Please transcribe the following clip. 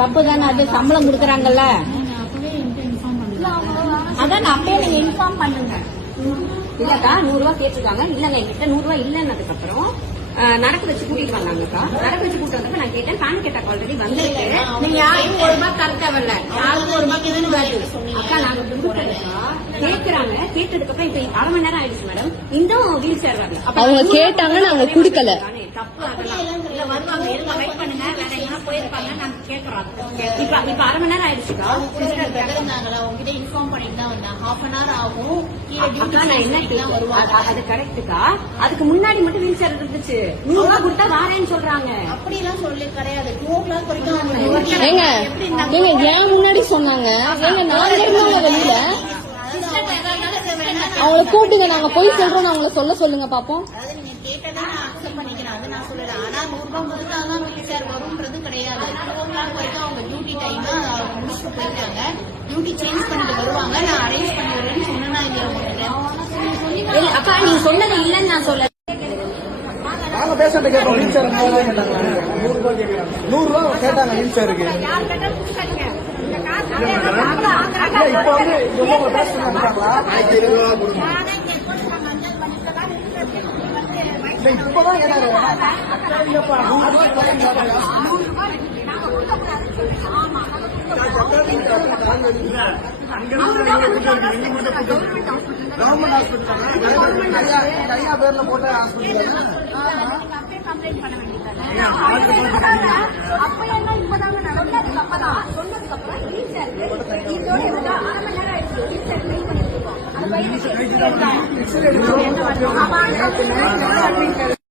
தப்பு தானே அது, சம்பளம் கொடுக்குறாங்கல்ல. அதான் அப்பயே நீங்க இன்ஃபார்ம் பண்ணுங்க. இல்லக்கா 100 ரூபா கேட்டிருக்காங்க. இல்லங்க என்கிட்ட 100 ரூபா இல்லன்னதுக்கு அப்புறம் நடக்க வச்சு கூட்டிட்டு வந்தாங்கக்கா. நடக்க வச்சு கூட்டு வந்தப்ப நான் கேட்டேன், பேன் கேட்டாக்கு ஆல்ரெடி வந்துருக்கு, நீங்க யாரும் 1 ரூபாய் தர தேவையில்ல, யாருக்கும் 1 ரூபாய் அக்கா நாங்க கேட்கறாங்க. கேட்டதுக்கு அப்புறம் இப்ப 1/2 மணி நேரம் ஆயிடுச்சு மேடம், இந்த வீல் சேர் வரல. அவங்க கேட்டாங்க, நாங்க குடுக்கல. தப்பு அதெல்லாம் வருவாங்க, இருங்க வெயிட் பண்ணுங்க, வேற எங்கன்னா போயிருப்பாங்க, நாங்க கேட்கறோம். இப்ப 1/2 மணி நேரம் ஆயிடுச்சுக்கா. உங்ககிட்ட இன்ஃபார்ம் பண்ணிட்டு தான் வந்தேன். 1/2 hour ஆகும். அது கரெக்டுக்கா. அதுக்கு முன்னாடி மட்டும் வீல் சேர் இருந்துச்சு. 100 ரூபா கொடுத்தா வாரேன்னு சொல்றாங்க. அப்படி எல்லாம் சொல்லி கிடையாது. 2 o'clock வரைக்கும் ஏங்க ஏன் முன்னாடி சொன்னாங்க? ஏங்க நான் வெளியில அவங்கள கூட்டுங்க, நாங்க போய் சொல்றோம், அவங்கள சொல்லுங்க பாப்போம். அதாவது நீங்க கேட்டதை நான் அக்செப்ட் பண்ணிக்கிறேன், அது நான் சொல்லல. ஆனா 100 ரூபாய் கொடுத்தாதான் வீல் சேர் வரும்ன்றது கிடையாது. 2 o'clock வரைக்கும் அவங்க டியூட்டி டைம் முடிச்சுட்டு போயிட்டாங்க. டியூட்டி சேஞ்ச் பண்ணிட்டு வருவாங்க, நான் அரேஞ்ச் பண்ணி வரேன்னு சொன்னா இல்லையா உங்ககிட்ட? அக்கா நீங்க சொன்னது இல்லன்னு நான் சொல்ல. நாங்க பேசிட்டு கேட்டோம், வீல் சேர் 100 ரூபா கேட்டாங்க வீல் சேருக்கு. இப்ப வந்து இப்பதான் கேட்டாரு. கவர்மெண்ட் ஹாஸ்பிட்டல் நிறைய பேர்ல போட்ட ஹாஸ்பிட்டல். கம்ப்ளைண்ட் பண்ண வேண்டியது அப்ப என்ன இப்பதாங்க நடந்ததுக்கு அப்பதான் சொன்னதுக்கு அப்புறம் இதோட 1/2 மணி நேரம் ஆயிடுச்சு.